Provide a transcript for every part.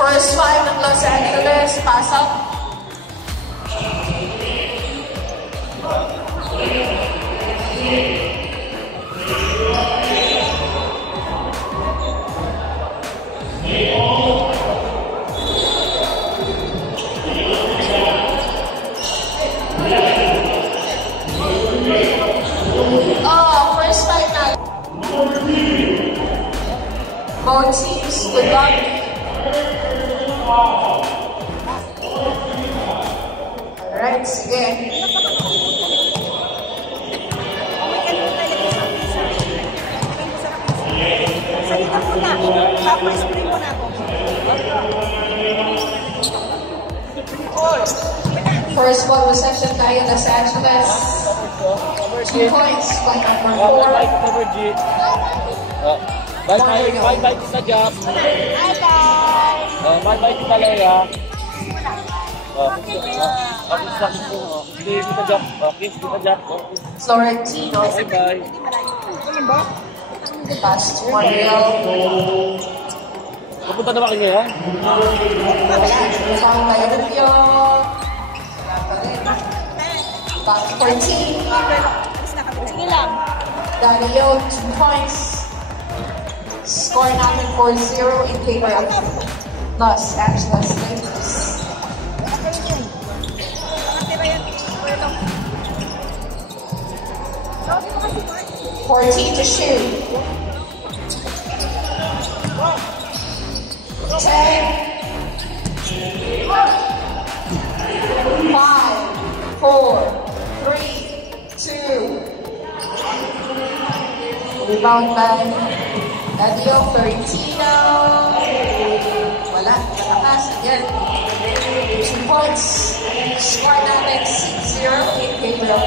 First 5 of Los Angeles, pass up. Oh, first 5 now. Both teams, good luck. Alright, sige. First ball possession tayo, Los Angeles. 2 points, point number 4. Bye-bye kita, Jack. Bye-bye kita, Leia. Sige, kita, Jack. Okay, kita, Jack. Florentino. Bye-bye. Pass to Mario. Pupunta na ba kayo, ha? Foul by Rubio. Back to 14. Dario, 2 points. Score natin 4-0 in favor of Los Angeles Lakers. To shoot. 10, 5, 4, 3, 2. Rebound by Dario Florentino. Wala, nakakas. Again. 2 points. Score natin 6-0 in favor of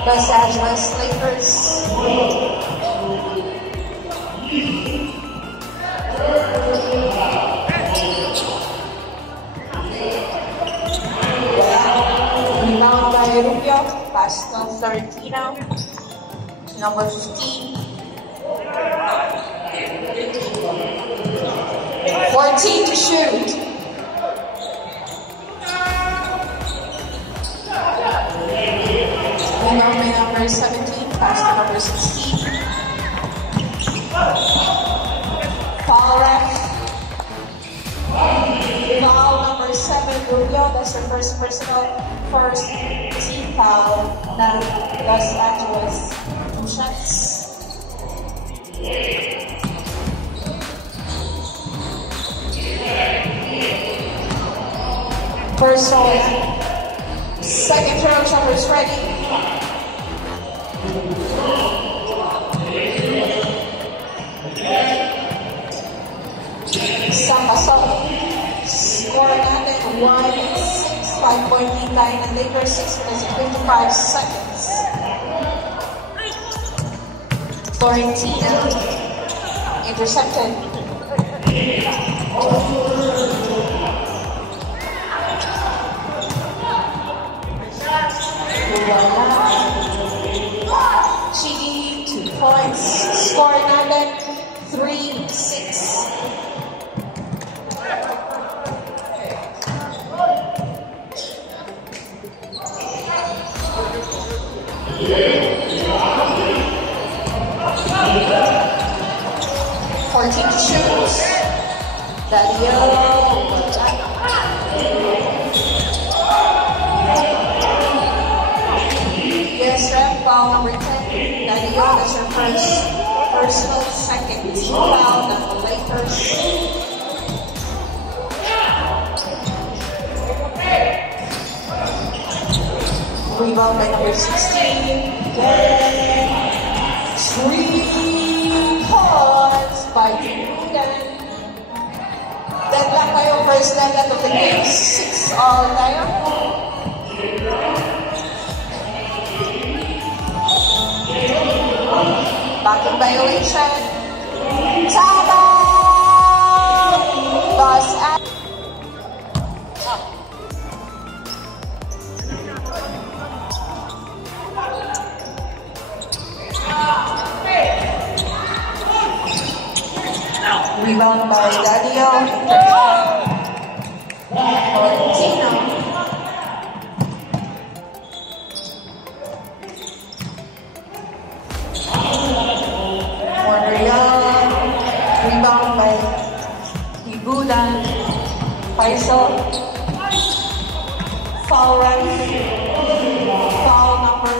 Los Angeles Lakers. Rebound by Rubio. Pass to Florentino. Number 15. 14 to shoot. Number 17, pass to number 16. Foul ref. Foul number 7, Rubio. That's the first team foul na Los Angeles. 2 shots. First roll. Second throw, jumpers ready. Sapasok. Score natin 1-6, 5-point lead line and Lakers 6 minutes and 55 seconds. Florentino intercepted. Chidi, 2 points. Score natin 3-6. Shoots. Dario. Yes, ref, foul number 10. Dario, that's your personal second team foul of the Lakers. Rebound by number 16. Then 3 points by Budan. Then lang kayo, first leg of the game. 6 all tayo. Back in violation. Tama! Boss at rebound by Dadio. Valentino. Rebound by Ibudan. Faisal. Foul run. Foul number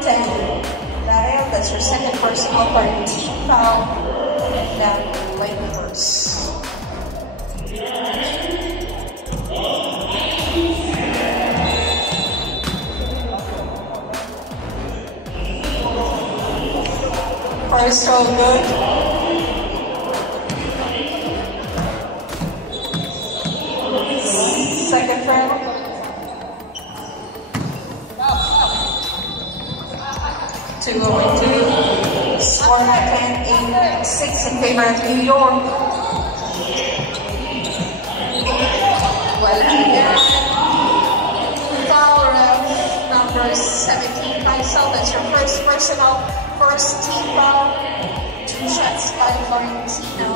10. Dario, that's your second personal for team foul. Now, Lakers. First throw good. Second throw. Two over two. Score at 10-8-6 in favor of New York. Well, foul ref number 17 by Sal. That's your first personal, first team foul. 2 shots by Valentino.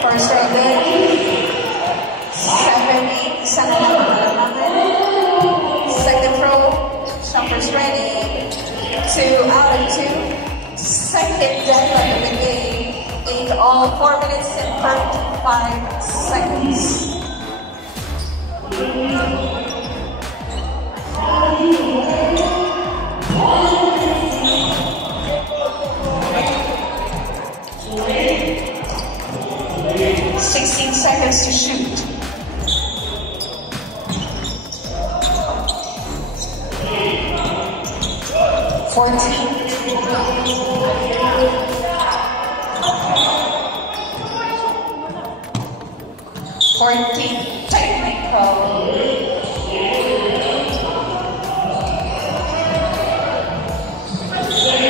First round good. 7-8, sana lang malalaman. Second throw, shoppers ready. 2 out of 2. Second deadline of the game. 8 all, 4 minutes and 35 seconds. Sixteen seconds to shoot. Technical.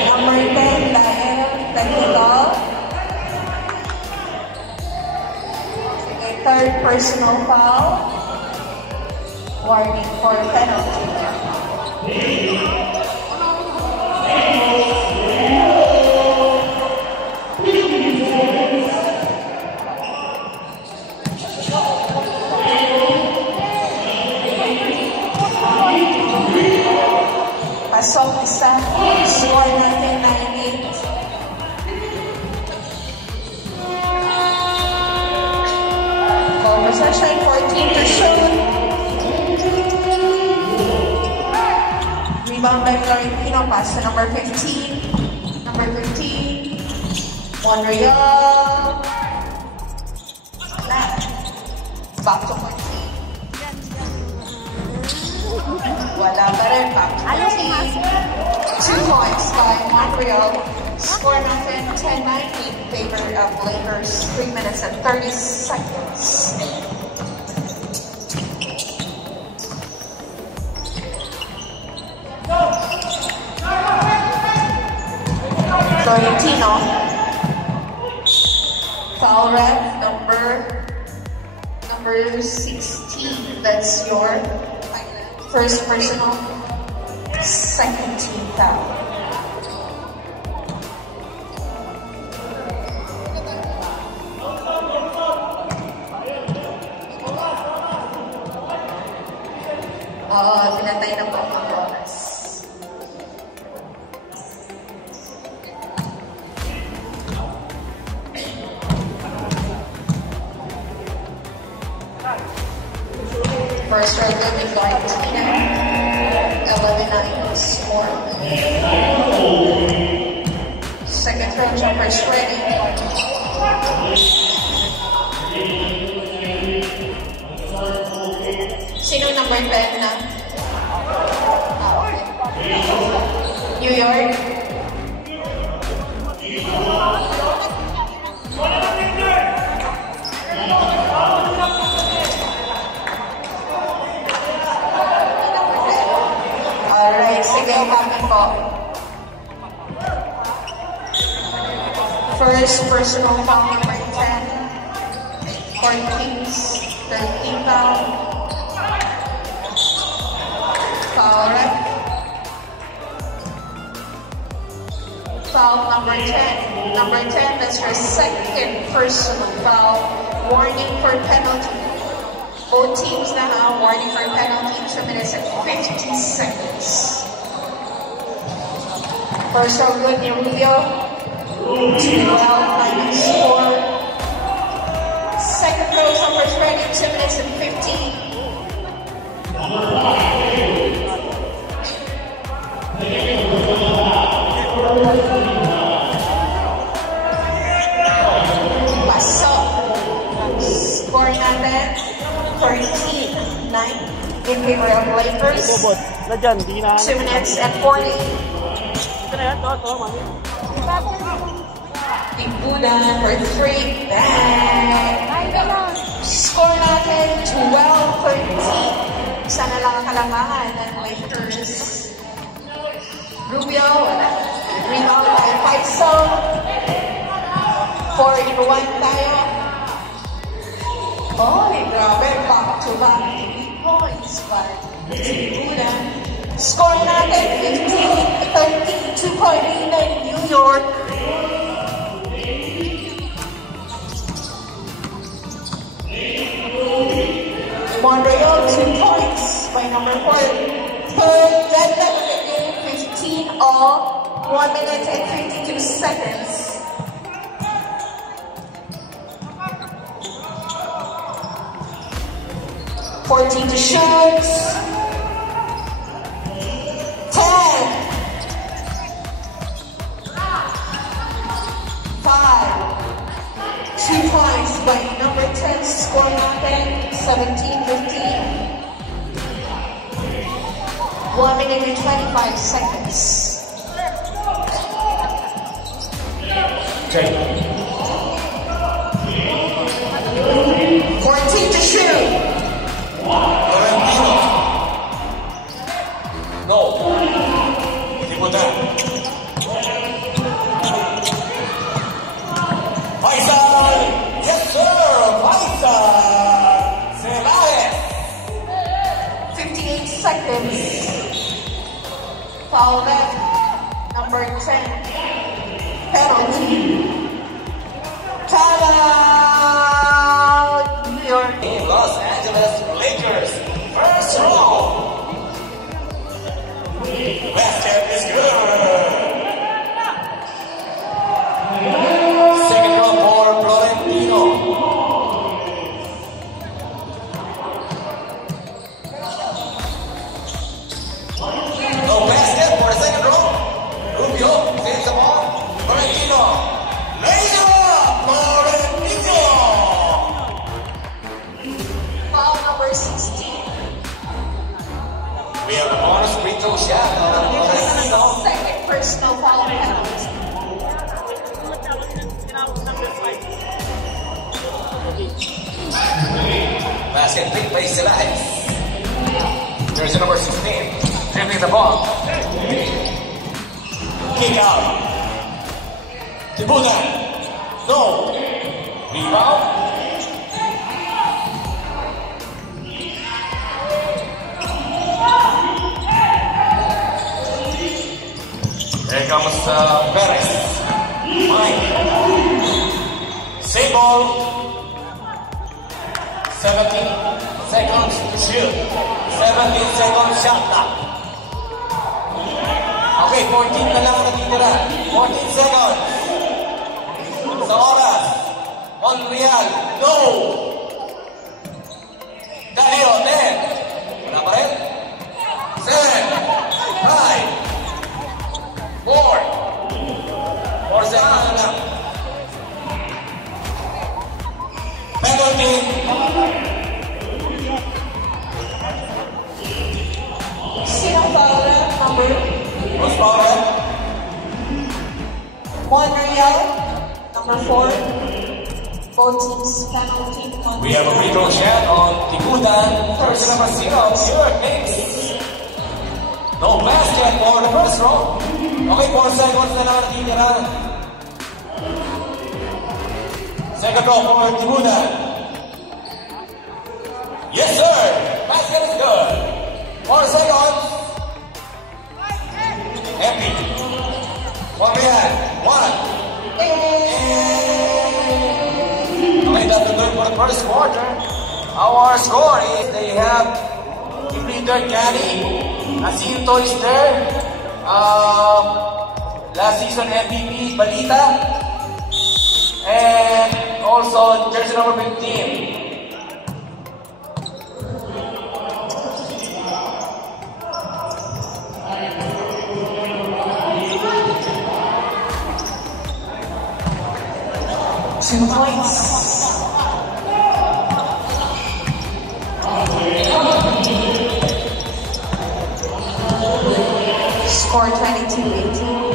Number 10, Dael, technical. Sige, third personal foul. Warning for penalty. Pasok isa, score natin 9-8. Ball possession, 14 to shoot. Rebound by Florentino, pass to number 15. Number 15, Monreal. Back to 14. Wala pa rin, back to 14. 2 points by Montreal. Score natin 10-9 in favor of Lakers. 3 minutes and 30 seconds. Florentino. Foul ref number 16. That's your first personal, second team foul. Pinatay na po ang oras. First round will be Valentina. 11-9 score. Second round jumpers ready. First personal foul number 10 for Kings, 13 foul. Foul rep. Foul number 10. Number 10, that's her second personal foul. Warning for penalty. Both teams now warning for penalty, 2 minutes and 50 seconds. First row good ni Rubio. 2-12 -4. Second row Summers ready, 2 minutes and 15. Pasok. Score natin 13-9 in favor of Lakers. Bobot. Na dyan, di na. 2 minutes and 40. Ito na yan, to, mami. Tigbunan for 3. Bang! Score natin 12-13. Sana lang ang kalangahan ng Lakers. Rubio, rebound by Faisal. 4-in-1 tayo. Oh, grabe. Back-to-back 3 points by Tigbunan. Score natin 15-13. 2-point lead in New York. Montreal 2 points by number 4. Third deadlock of the game, 15 all, 1 minute and 52 seconds. $14 to shoot. 10. 5. 2 points by number 10, score natin 17-15. 1 minute and 25 seconds. Okay. 14 to shoot. Florentino. No. Tigbunan. Faisal. Yes, sir. Faisal. Celaez. 58 seconds. Foul back. Number 10. Penalty. Timeout. New York. In Los Angeles Lakers. First round. Basket is good. Second round for Florentino. No basket for the second round. Rubio saves the ball. Florentino. Lays up. Florentino. Foul number 16. We have a bonus free throw shot. Florentino. Second personal foul penalty. Basket pick by Celaez. Jersey number 16. Dribbling the ball. Kick out. Tigbunan. No. Rebound. Here comes Perez. Mike. Same ball. 17 seconds to shoot. 17 seconds shot clock. Okay, 14 na lang ang natitira. 14 seconds. Sa oras. Montreal, no! Danilo, 10. Wala pa rin? 7, 5, 4. 4 seconds na lang. Penalty. Sinong foul number? Who's foul? Montreal, number 4. Both teams penalty. We have a free throw shot on Tigbunan. First number 0, New York Knicks. No basket for the first round. Okay, 4 seconds na lang natitira. Second row for Timunan. Yes, sir. Basket is good. 4 seconds. Empty. One behind. One. Okay, that's good for the first quarter. Our score is they have team leader Gani. Jacinto is there. Last season MVP Balita. And also jersey number 15. Two points. Score 22-18.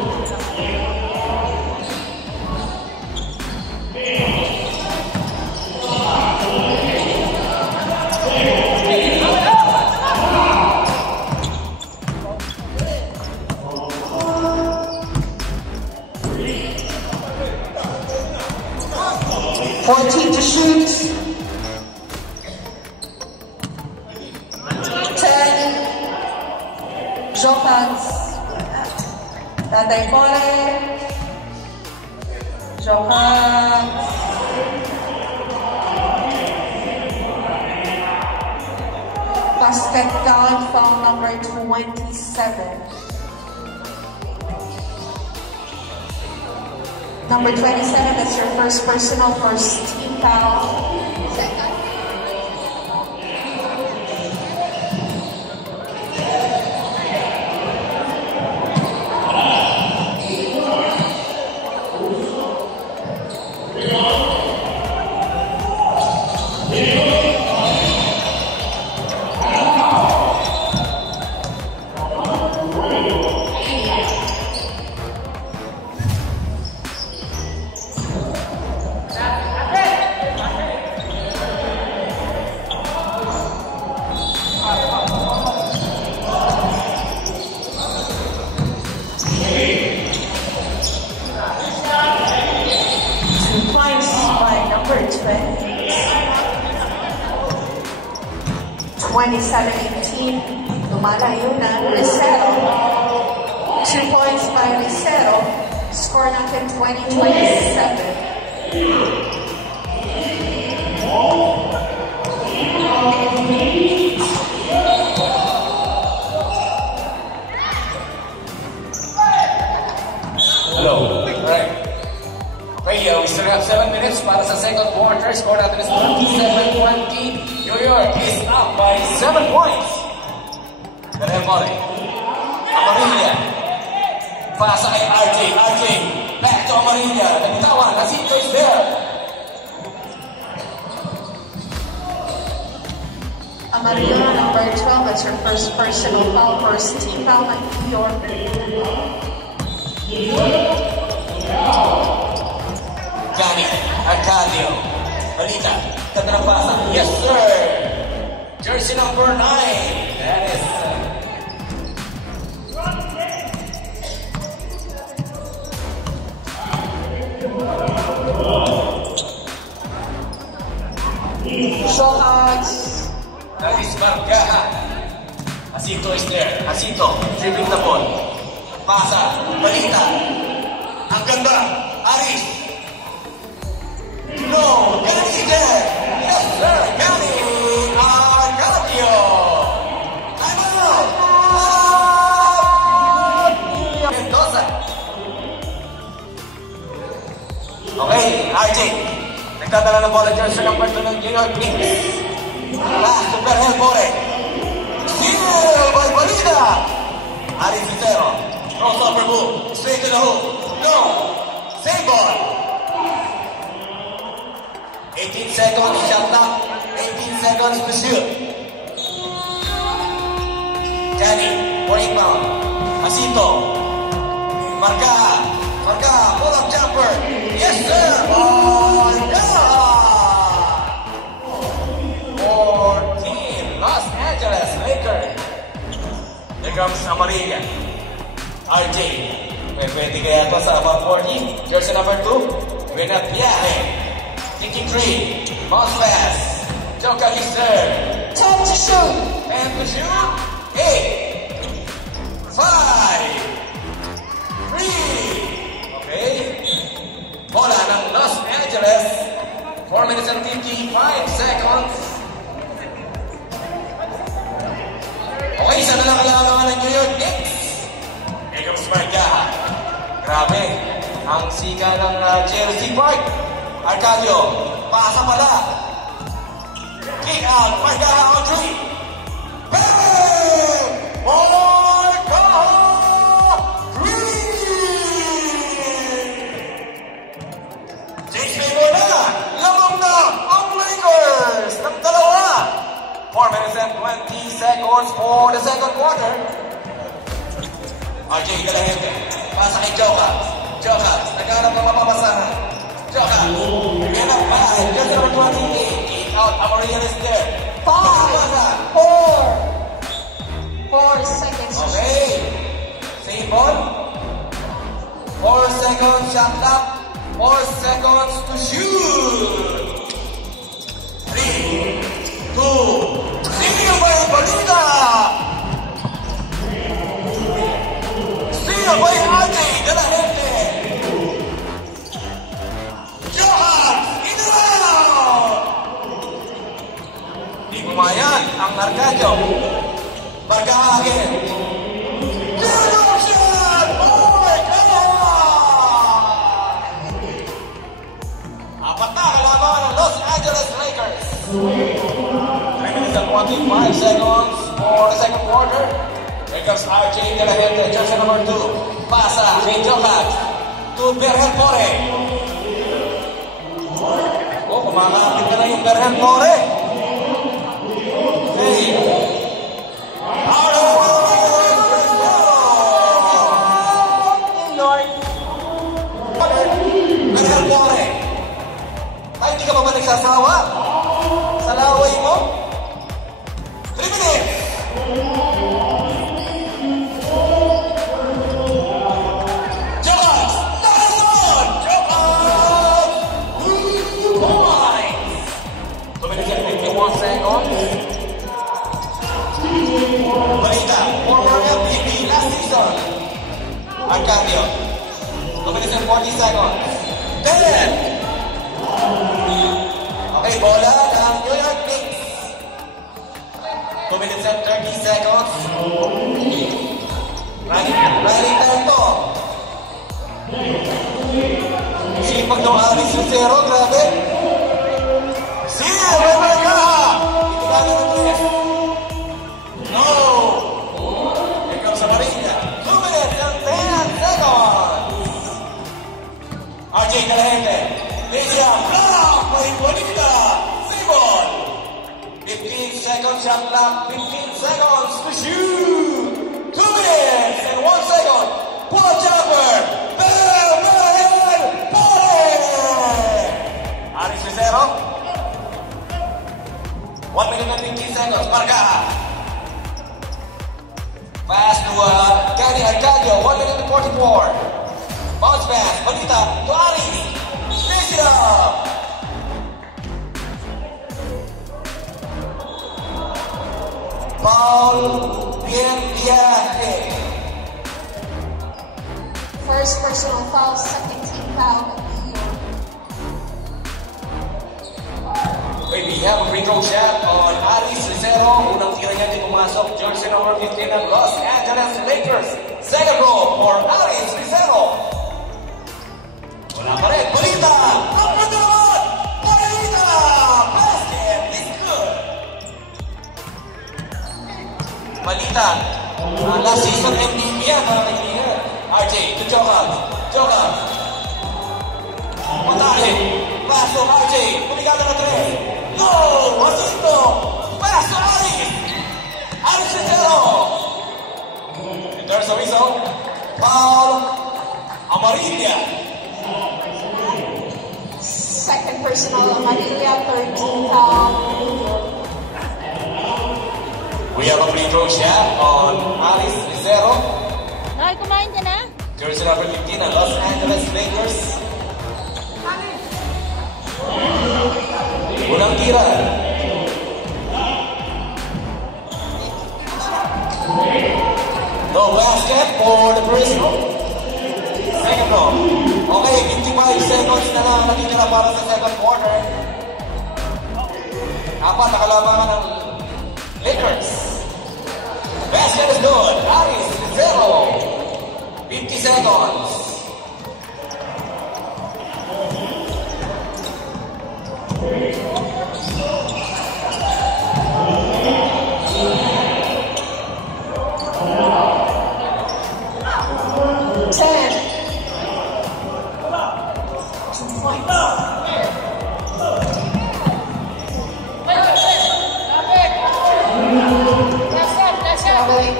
Team to shoot. 10. Johans. Tatay Pore. Johans. Basket count foul number 27. Number 27, that's your first personal, first team foul. Second. Lumalayo na Rizero. 2 points by Rizero. Score natin 20-27. Hello. Alright. Okay, we still have 7 minutes para sa second quarter. Score natin is 27-20. New York is up by 7 points. Ganyan mo rin. Amarilla. Pasa kay RJ. RJ. Back to Amarilla. Nabitawan. Jacinto is there. Amarilla, number 12. That's your first personal foul. First team foul by New York. Gani. Arcadio. Balita. Ganda ng pasa. Yes, sir. Jersey number 9. That is... Showhogs. That is Margaha. Jacinto is there. Jacinto, dribbling the ball. Pasa. Balita. Ang ganda. Aris. No. Gani is there. Yes, sir. Gani. Arcadio. I'm out. Mendoza. Okay, RJ. Nagdadala ng bola dyan sa number 2 ng New York Knicks. Super Helpore. Steal by Balita. Aris Rizero. Crossover move. Straight to the hoop. No. Same ball. 18 seconds. Shot clock. 18 seconds to shoot. Gani. For inbound. Jacinto. Margaha. Margaha. Pull up jumper. Yes, sir. Oh, yeah. For Team Los Angeles Lakers. Here comes Amarilla. RJ. Pwede kaya ito sa about 40. Jersey number 2. Winat Biyahe. 3. Bounce pass. Joka is there. 10 to shoot. And to shoot. 8. 5. 3. Okay. Bola ng Los Angeles. 4 minutes and 55 seconds. Okay, isa na lang kailangan ng New York Knicks. Here comes Margaha. Grabe. Ang sika ng Chelsea Park. Arcadio. Pasa pala. Kick out. Margaha on 3. Bang! Margaha! 3! 6 na. Lamang na ang Lakers ng dalawa. 4 minutes and 20 seconds for the second quarter. RJ de la Gente. Pasa kay Joka. Joka. Naghanap ng mapapasahan. Joka. Get up by. Just number 28. Kick out. Amarian is there. 5, 4, 4 seconds. Okay. Same ball. 4 seconds shot clock. 4 seconds to shoot. 3, 2. Sino ba yung balita? Sino ba yung RJ de la Gente? Johan! Inaraw! Di kumayan ang Arcadio. Margaha again. Corruption! Margaha! Apat na kalaban ng Los Angeles Lakers. 3 minutes and 25 seconds for the second quarter. Here comes RJ de la Gente, jersey number 2. Pasa kay Johan to Berhen More. Oh, kumakapit na yung Berhen More. Hey. Berhen More. Ay, hindi ka pa ba nagsasawa? Sa laway mo? 3 minutes! Jokas! Nakasunod! Jokas! Points! 2 minutes and 51 seconds. Balita, former MVP last season. Arcadio. 2 minutes and 40 seconds. 10! Okay, bola ng New York Knicks. 2 minutes and 30 seconds. Running time to. Sipag ng Aris Lucero, grabe. Zero, Margaha! Ito ba na ng No! Here comes Amarillo. 2 minutes and 10 seconds. RJ de la Gente. Lesia, block by Bonita. Simon. 15 seconds shot clock. 15 seconds to shoot. 2 minutes and 1 second. Pull-up jumper. Berhen More. Aris Lucero. 1 minute and 15 seconds. Margaha. Pass to Kenny Arcadio. 1 minute and 44. Bounce pass. Bonita to Aris. Pick it up. Paul Bienviaje. First personal foul, second team foul. Wait, we have a free throw shot on Aris Lucero. Unang tira niya din pumasok. Jersey number 15 ng Los Angeles Lakers. Second roll for Aris Lucero. Wala pa rin. Balita! Kapagawan! Balita! Basket is good! Balita. Last season MVP yan, mga kaibigan. RJ to Jokas. Jokas. Patahin. Paso RJ. Puligado na 3. No! Wasito! Paso Aris! Aris Lucero! And there's a whistle. Foul. Amarilla. Second personal, Amarilla, third team foul. We have a free throw shot on Aris Lucero. Ay, kumain ka na? Jersey number 15 ng Los Angeles Lakers. Unang tira. No basket for the Briscoe. Second ball. Okay, 55 seconds na lang natitira para sa second quarter. Apat na kalamangan ng Lakers. Basket is good. Aris, 0. 50 seconds.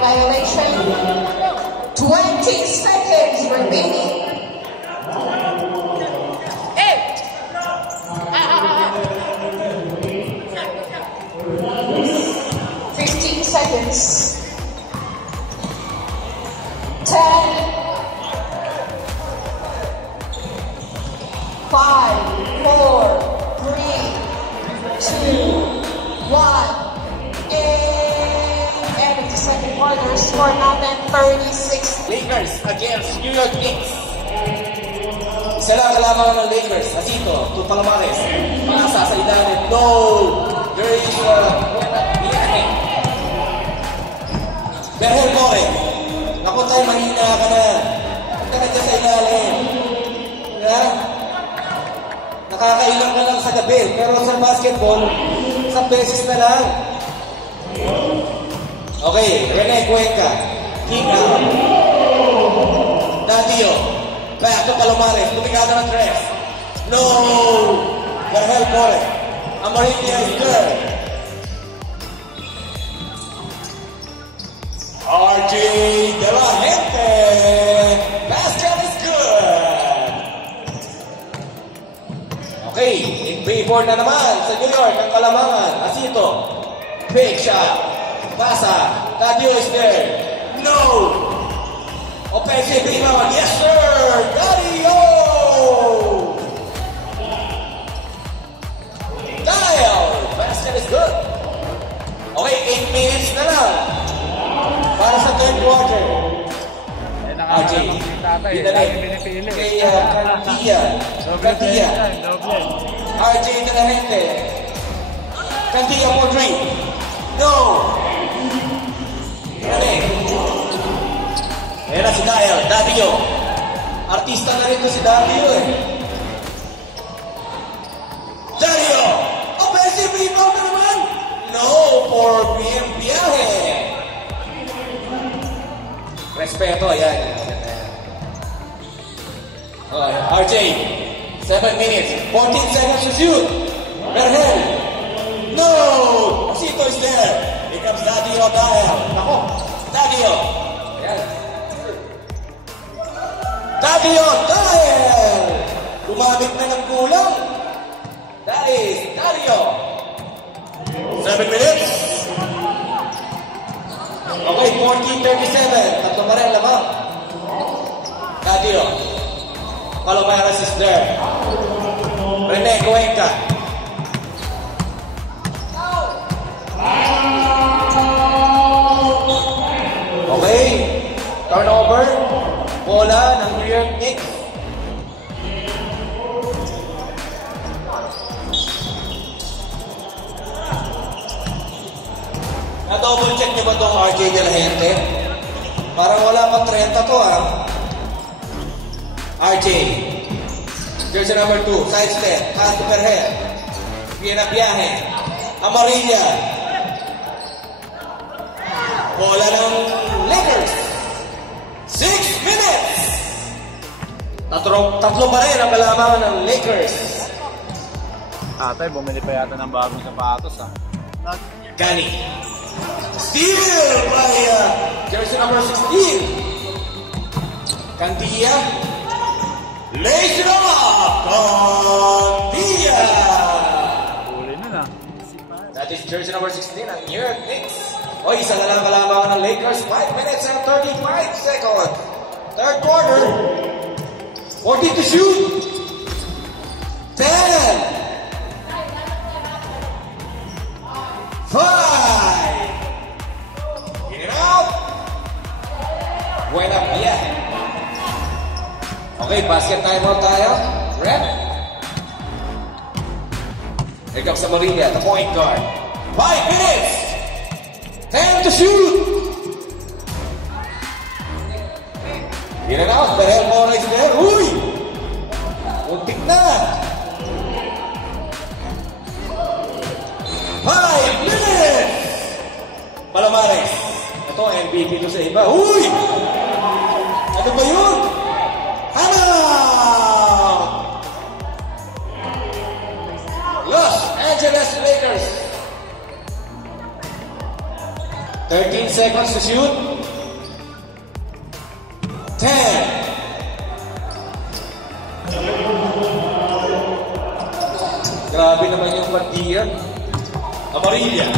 Violation. 20 seconds remaining. 15 seconds. 10. 5, 4, 3, 2, 1. Second quarter, score natin 36. Lakers against New York Knicks. Isa lang kalamangan ng Lakers. Asito, Palomares. Pasa sa ilalim. No! There is Biyahe. Berhel More. Naku tayo, mahina ka na. Huwag ka na dyan sa ilalim. Yeah? Nakakailang ka lang sa gabi. Pero sa basketball, sa beses na lang. Okay, Rene Cuenca, King out. Dadio, back to Palomares, lumikado ng tres. No! Berhel More. Amarillo is good. RJ De La Gente. Basket is good. Okay, in 3-4 na naman sa New York ang kalamangan. Asito, big shot. Pasa, Dadio is there. No! Offensive rebound, yes sir! Dadio! Dial! Basket is good. Okay, 8 minutes na lang. Para sa third quarter. RJ, dinalit. Kay Cantia. RJ de la Gente. Cantia for 3. No! Ayan na si Dadio. Artista na rin to si Dadio eh. Dadio! Offensive rebound na naman! No for BM Biyahe. Respeto, ayan. RJ, 7 minutes, 14 seconds to shoot. Berhel. No! Asito is there. Here comes Dadio Dial. Nako, Dadio. Ayan. Dadio Dial. Gumamit na ng kulang. That is Dadio. 7 minutes. Okay, 14:37. Tatlo pa rin lamang. Dadio. Palomares is there. Rene Cuenca. Okay. Turnover. Bola ng New York Knicks. Na-double check niyo ba itong RJ de la Gente? Parang wala pang 30 to RJ. Jersey number 2. Side step. Pass to Berhel. Viene Biyahe. Amarilla. Bola ng Lakers. 6 minutes. Tatlo pa rin ang kalamangan ng Lakers. Atay, bumili pa yata ng bagong sapatos Gani. Steal by jersey number 16. Cantia. Lays it up. Cantia. Uli na. That is jersey number 16 ang New York Knicks. O, isa na lang kalamangan ng Lakers. 5 minutes and 35 seconds. Third quarter. 40 to shoot. 10, 5. In and out. Buena viaje. Okay, basket timeout tayo. Rep. Here comes Amarilla, the point guard. 5 minutes. 10 to shoot. In and out. Berhel Mora is there. Uy! Muntik na. 5 minutes. Palomares. Ito, MVP to sa iba. Uy! Ano ba yun? Hanap! Los Angeles Lakers. 13 seconds to shoot. 10. Grabe naman yung partiya. Amarilla.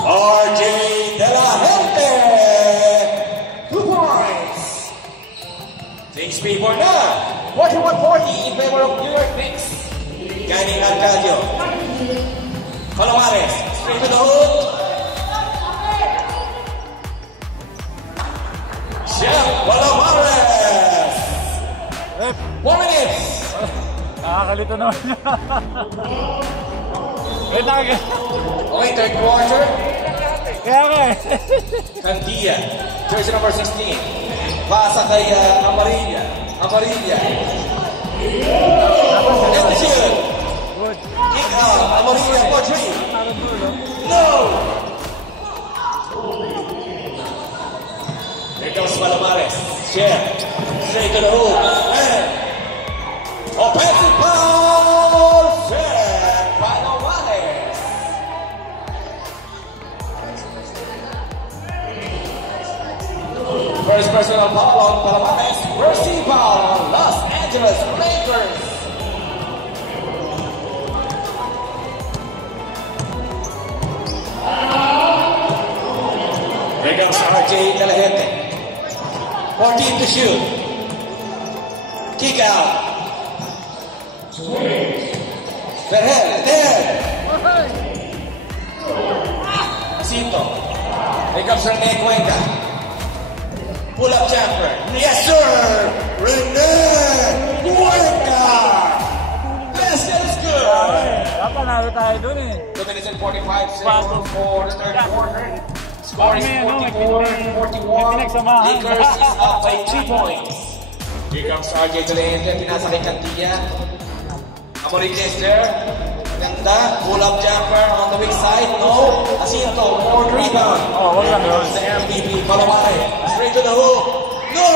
RJ De La Gente. 2 points. Takes people now. 41-40 in favor of New York Knicks. Gani Arcadio. Palomares. Straight to the hoop. Chef Palomares. 4 minutes. Nakakalito naman niya. Wait lang again. Okay, third quarter. Kaya nga eh. Candia, jersey number 16. Pasa kay Amarilla. Amarilla. Elgin. Kick out. Amarilla for 3. No! Here comes Palomares. Chef. Straight to the hoop. And offensive foul. Chef Palomares. First personal foul on Palomares. First team foul on Los Angeles Lakers. Here comes RJ De La Gente. 14 to shoot. Kick out. Berhel, there. Jacinto. Here comes Rene Cuenca. Pull up jumper. Yes, sir. Rene Cuenca. Yes, that's good. Panalo tayo dun eh. 2 minutes and 45 seconds for the third quarter. Score is 44-41. Lakers is up by 3 points. Here comes RJ De La Gente. Pinasa kay Candia. Amarilla is there. Ganda. Pull up jumper on the weak side. No. Jacinto. For the rebound. Here comes the MVP. Palomares. Straight to the hoop. No!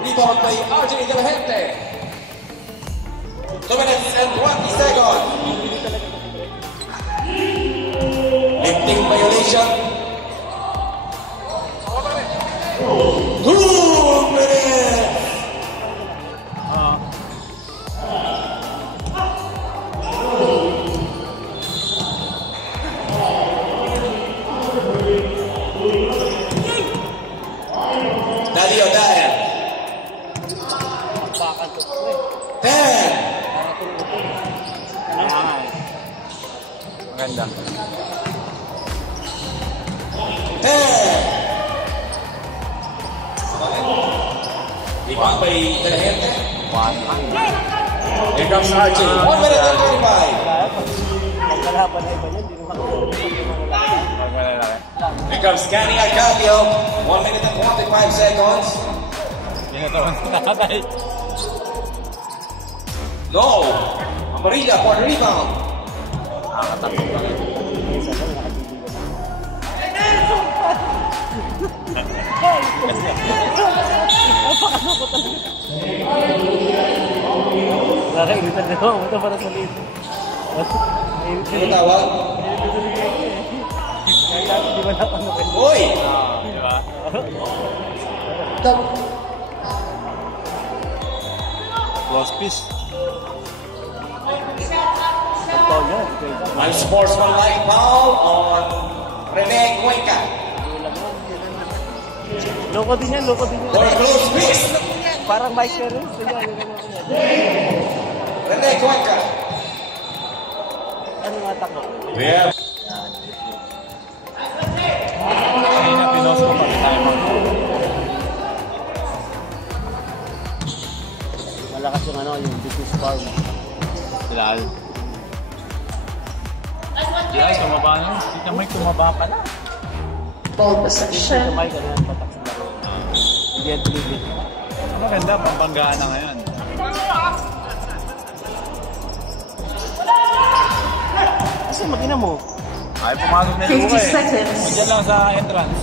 Rebound by RJ De La Gente. 2 minutes and 20 seconds. Lifting violation. 2 minutes. Daddy O'Donnell. 10. Maganda. 10. Rebound by De La Gente. Here comes RJ. 1 minute and 35. Magkalaban na iba niya, hindi mo Here comes Gani Arcadio. 1 minute and 45 seconds. Ginagawa na tatay. No. Amarilla for the rebound. Nakakatakot lang. Nakakairitan na ako, ito para sa liit. Ano tawag? Di ba nakakanukin? Uy! Di ba? Close piece. Unsportsmanlike foul on Rene Cuenca. Loko din yan, loko din yan. For a close piece. Parang Mike Perez. Rene Cuenca. Ano mga takbo. We have Kanina pinost ko pag tayo mag Malakas yung ano, yung business farm. Bilal. Bilal, tumaba na. Tita Mike, tumaba pa na. Ball Ito possession. may ganyan patak sa laro. Hindi yan tuloy. Maganda, pampanggaan na ngayon. Kasi mag-ina mo. Ay, pumasok na yung 50 buka eh. seconds. Diyan lang sa entrance.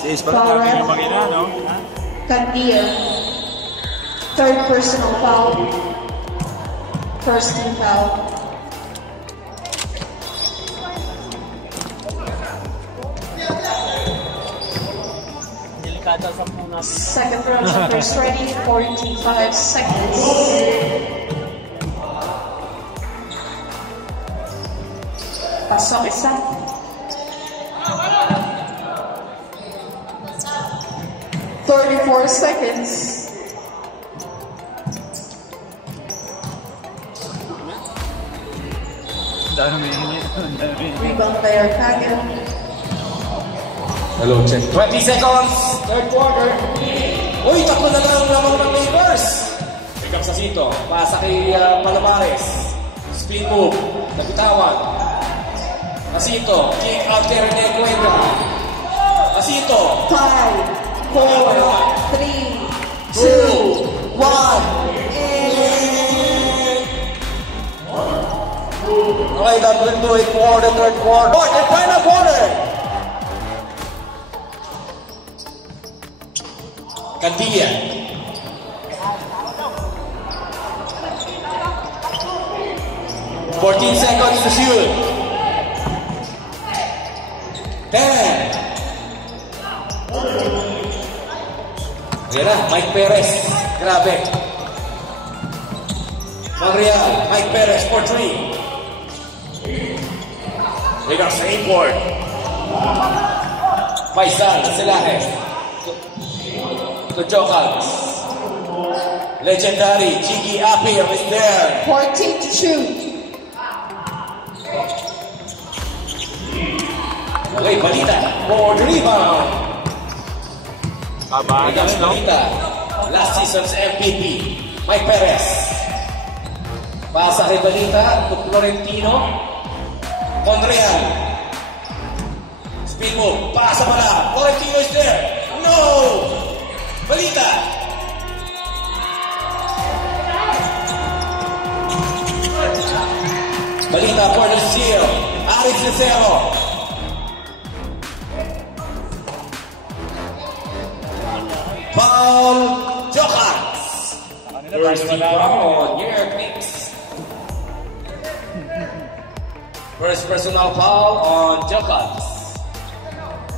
Sis, parang natin yung mag-ina, no? Candia. Third personal foul. First team foul. Delikado sa muna. Second round jumpers ready. 45 seconds. Pasok isa. Seconds. Rebound player Kagan. Hello, check. 20 seconds. Third quarter. Uy, takbo na lang lamang ng Lakers. Pick up sa Sito. Pasa kay Palomares. Spin move. Nabitawan. Asito. Kick out kay Rene Cuenca. Asito. 5, 4, 3, 2, 1. Okay, that will do it for the third quarter. The final quarter. Candia. "14 seconds to shoot. 10. Ayan na, Mike Perez. Grabe. Monreal, Mike Perez for 3. We got same board. Faisal, Selahe. To Jokals. Legendary, Chigi Apir is there. 14 to shoot. Okay, Balita for the rebound. Kabahan We got kami, no? Balita. Last season's MVP, Mike Perez. Pasa kay Balita to Florentino. Monreal. Speed move. Pasa pala. Florentino is there. No! Balita. Balita for the steal. Alex Cicero. Paul Jokans. First team foul. New York Knicks. First personal foul on Jokans.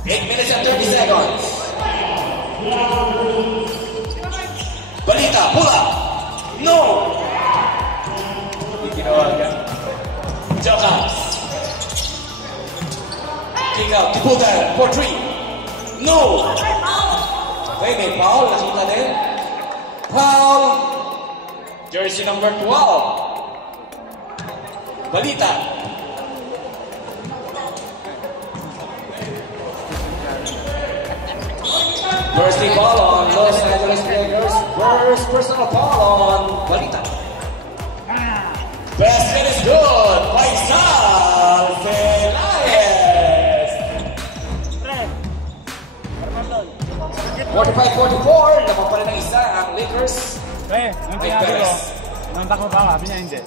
8 minutes and 30 seconds. Balita, pull up. No! Jokans. Kick out, Tiputan for 3. No! Okay, may foul. Nakita din. Foul. Jersey number 12. Balita. First team foul on Los Angeles Lakers. First personal foul on Balita. Basket is good. Faisal Celayes. 45-44. Naman pa rin ng isa ang Lakers. Nung Mike sinabi ko, Perez. nung takbo pa, sabi niya hindi.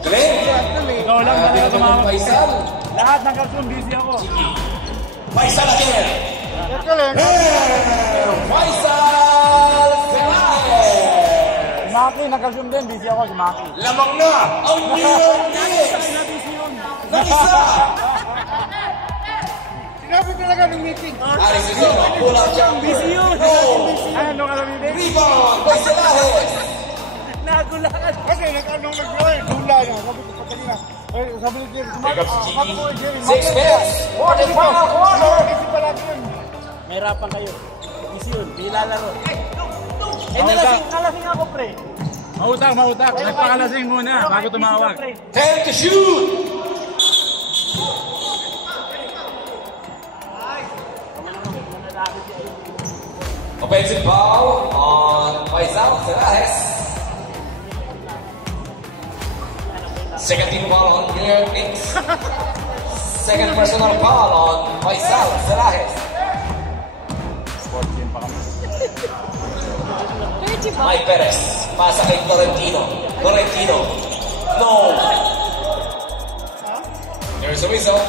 Galing. Ikaw lang, Grabe talaga naman tumama. Faisal. Lahat ng cartoon, busy ako. Faisal again. Faisal Celayes. Maki, nag-cartoon din, busy ako si Maki. Lamang na ang New York Knicks. Nag-isa. Sinabi talaga ng meeting. Alex Cicero, pull out siya. Busy yun. No. Ano ka lang meeting? Rebound by Celayes. Nagulangan. Kasi nag-gula niya. Sabi ko pa kanina. Sabi ni Jerry, Pick up si Gigi. 6 minutes for the final quarter. Kasi palagi yun. May hirapan kayo. Easy yun, di lalaro. Nalasing ako, pre. Mautak. Nagpakalasing muna bago tumawag. 10 to shoot! Offensive foul on Faisal Serajes. Second team foul on New York Knicks. Second personal foul on Faisal Serajes. Mike Perez, pasa kay Florentino. No! There's a whistle.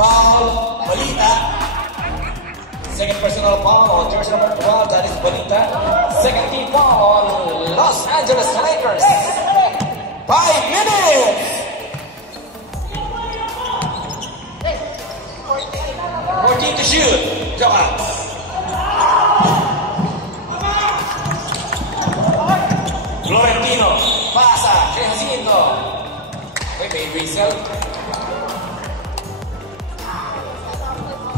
Foul, Balita. Second personal foul on jersey number 12, that is Balita. Second team foul on Los Angeles Lakers. 5 minutes! 14 to shoot. Johan. Florentino, pasa, Jacinto. Wait, may whistle.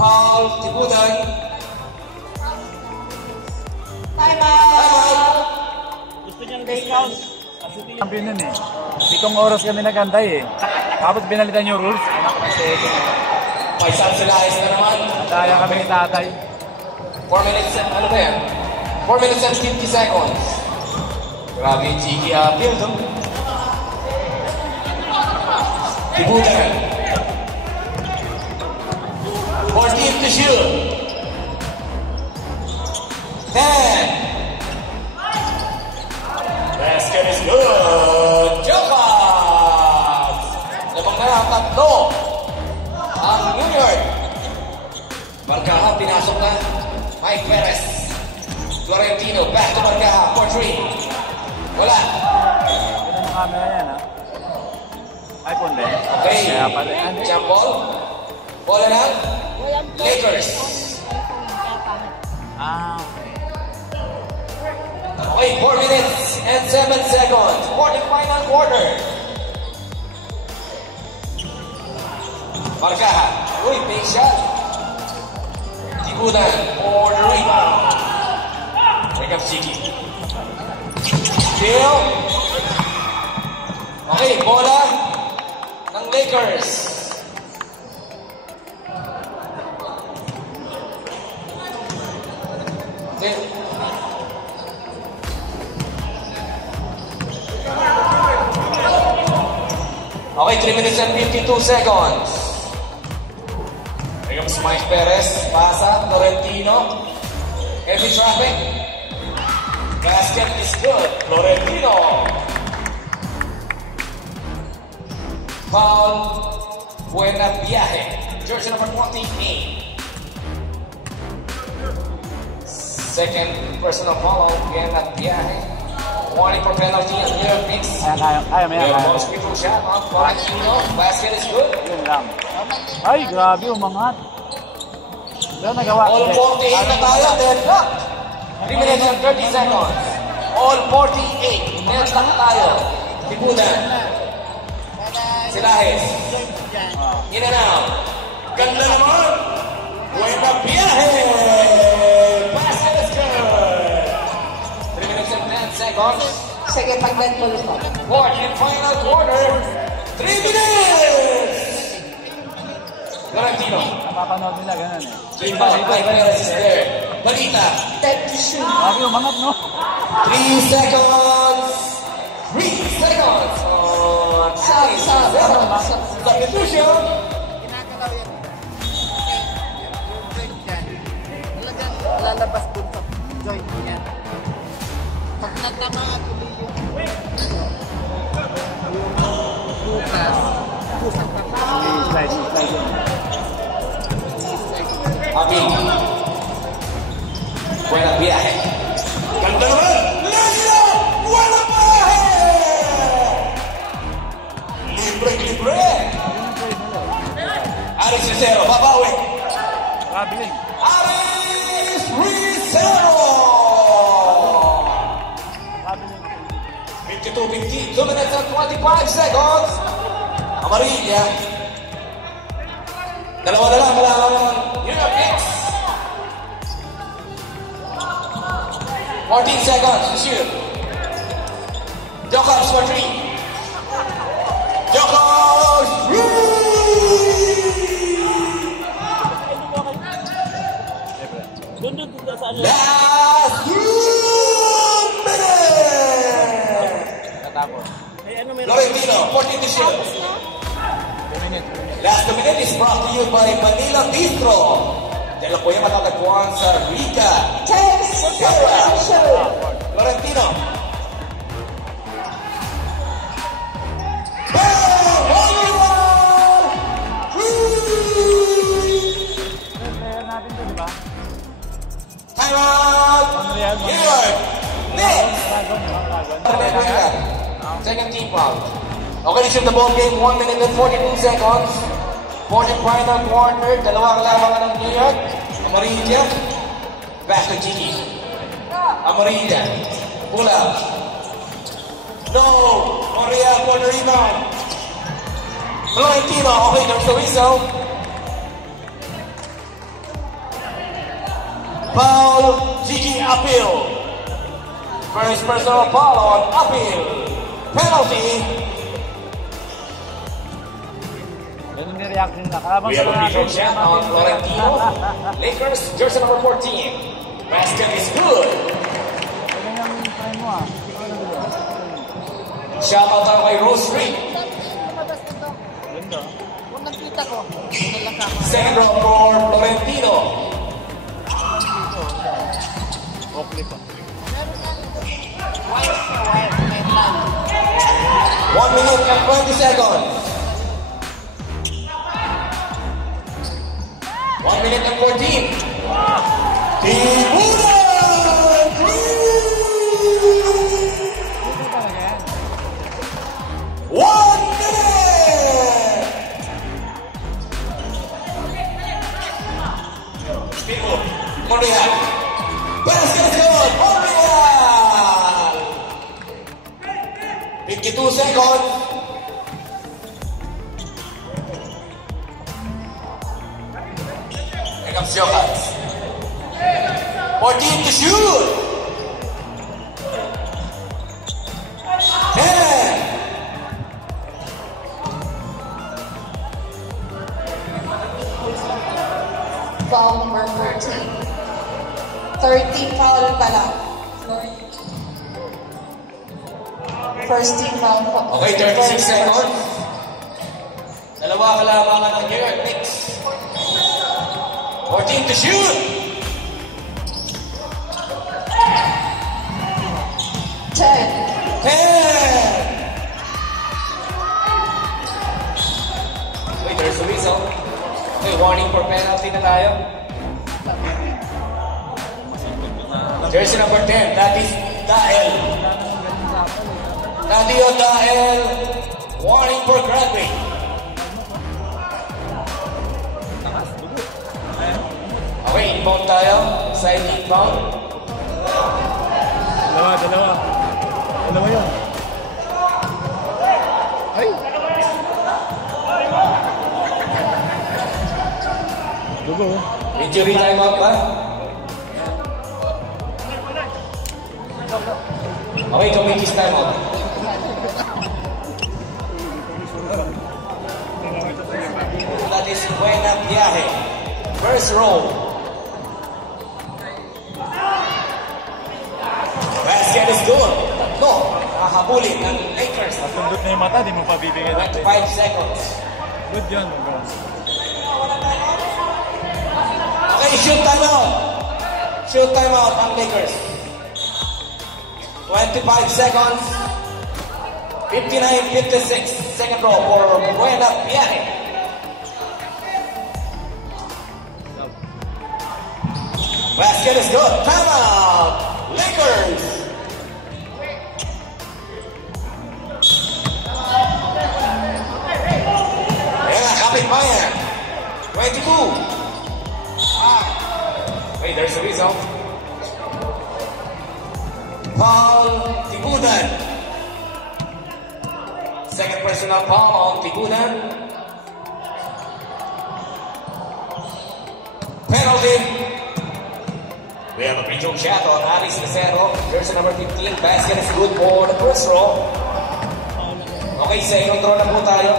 Paul Tibudan. Time out! Gusto niyang discount. Champion nun eh. 7 oras kami nagantay eh. Tapos binalitan yung rules. Faisal Serajes na naman. Daya kami ni tatay. 4 minutes and, ano ba yan? 4 minutes and 50 seconds. Grabe yung cheeky appeal, no? Tibudan. 14 to shoot. 10. Basket is good. Jokas! Lamang na ang tatlo. Ang New York. Markaha, pinasok na. Mike Perez. Florentino, back to Markaha for 3. Wala. Ito yung camera yan ha. iPhone din. Okay. Kaya pala. Jump ball. Bola na. Lakers. Okay, 4 minutes and 7 seconds for the final quarter. Markaha. Uy, big shot. Tibudan for the rebound. Wake up, Chiki. Steal. Okay, bola ng Lakers. Okay, 3 minutes and 52 seconds. Here comes Mike Perez. Pasa, Florentino. Heavy traffic. Basket is good. Florentino. Foul. Buena viaje. Jersey number 28. Second personal foul. Buena viaje. Warning for penalty and New York Knicks. Kaya mo yan. Most people shot on Florentino. Basket is good. Yun lang. Ay, grabe, umangat. Wala nagawa. All 48 na tayo. Deadlock. 3 minutes and 30 seconds. All 48. Deadlock tayo. Tibudan. Serajes. In and out. Ganda naman. Buena viaje. Basket is good. 3 minutes and 10 seconds. Sige, pag-bend mo gusto. Fourth and final quarter. 3 minutes. Florentino. Napapanood nila, ganun eh. Mike Perez is there. Balita. Time to shoot. Grabe, umangat, no? 3 seconds. 3 seconds. On substitution. Lalabas dun sa joint niya. Pag natama ka tuloy yung bukas, pusang papasok. Slide yun. Abi. Buena viaje. Ganda naman. Lagina. Buena viaje. Libre. Aris Rizero. Babawi. Grabe yun. Aris Rizero. Grabe yun. 52 minutes and 25 seconds. Amarilla. Dalawa na lang, wala lang New York Knicks. 14 seconds to shoot. Djokovic for 3. Djokovic! Last 2 minutes! Florentino, 14 to shoot. Last 2 minutes is brought to you by Manila Bistro. Dahil po yung matatagpuan sa Rica. 10 seconds. Florentino. Time out! New York Knicks! Second team foul. Okay, to shoot the ball game, 1 minute and 42 seconds. 40 final quarter, dalawa kalaban ng New York. Amarilla. Back to Gigi. Amarilla. Pull out. No! Maria for the rebound. Florentino. Okay, there's the whistle. Foul. Gigi appeal. First personal foul on appeal. Penalty. Ganun yung reaction nila. Kalaban We have a visual shot on Florentino. Lakers, jersey number 14. Basket is good. Ganun yung friend mo ah. Shot out tayo kay Rose Reed. Ganda. Kung nakita ko, Second row for Florentino. Oakley pa. wire na wire, may plan. 1 minute and 20 seconds. 1 minute and 14. Tibulan! 1 minute! Still, Montreal. Basket is good, Montreal! 52 seconds. Here comes Jokic. 14 to shoot. 10. Foul number 14. 13 foul pala. First team foul. Okay, 36 seconds. Dalawa kalabangan ng New York Knicks. 14 to shoot. 10. 10. Wait, there's a whistle. Okay, warning for penalty na tayo. Jersey number 10, that is Dael. Nadio Dael, warning for grabbing. Okay, inbound tayo. Side inbound. Dalawa. Dalawa yun. Ay! Dugo. Injury time out ba? Okay, committee's time out. That is Buena Viaje. First roll. Basket is good. No, nakahabulin ng Lakers. Tundot na yung mata, di mo pabibigyan. 25 seconds. Good yun. Okay, shoot time out. Shoot time out ng Lakers. 25 seconds. 59-56. Second row for Buena Viaje. Basket is good. Time out. Lakers. Yeah, kapit bayan. 22. Wait, there's a result. Foul, Tibulan. Second personal foul on Tibulan. throw shot on Aris Lucero. Jersey number 15. Basket is good for the first row. Okay, second row na po tayo.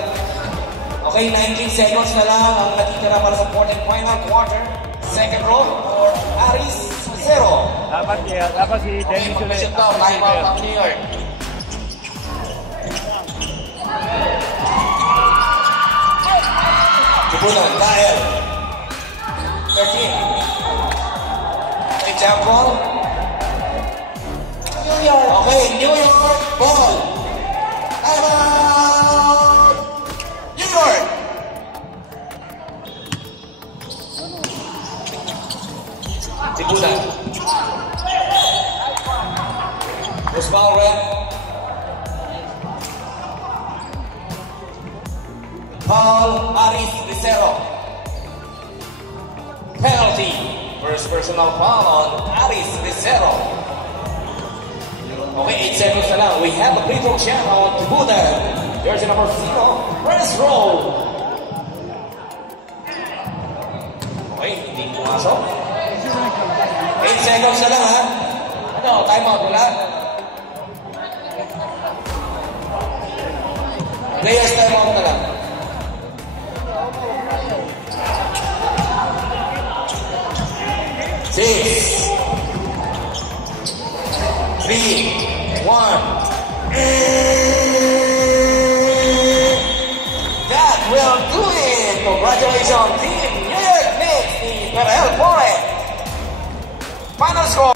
Okay, 19 seconds na lang ang natitira para sa fourth and final quarter. Second row for Aris Lucero. Dapat si Dennis ulit. Mag-shoot daw. Time out ang New York. Tipunan, Dahil. 13. Okay, jump ball. New York. Okay, New York ball. Time out! New York! Tipunan. First foul red. Foul, Aris Lucero. Penalty. First personal foul on Aris Lucero. Okay, 8 seconds na lang. We have a free throw shot on Tipunan. Jersey number 0. First row. Okay, hindi pumasok. 8 seconds na lang, ha? Ano, time out, wala? Players time out na lang. Six, 3, 1. That will do it. Congratulations, team New York Knicks. The Final score.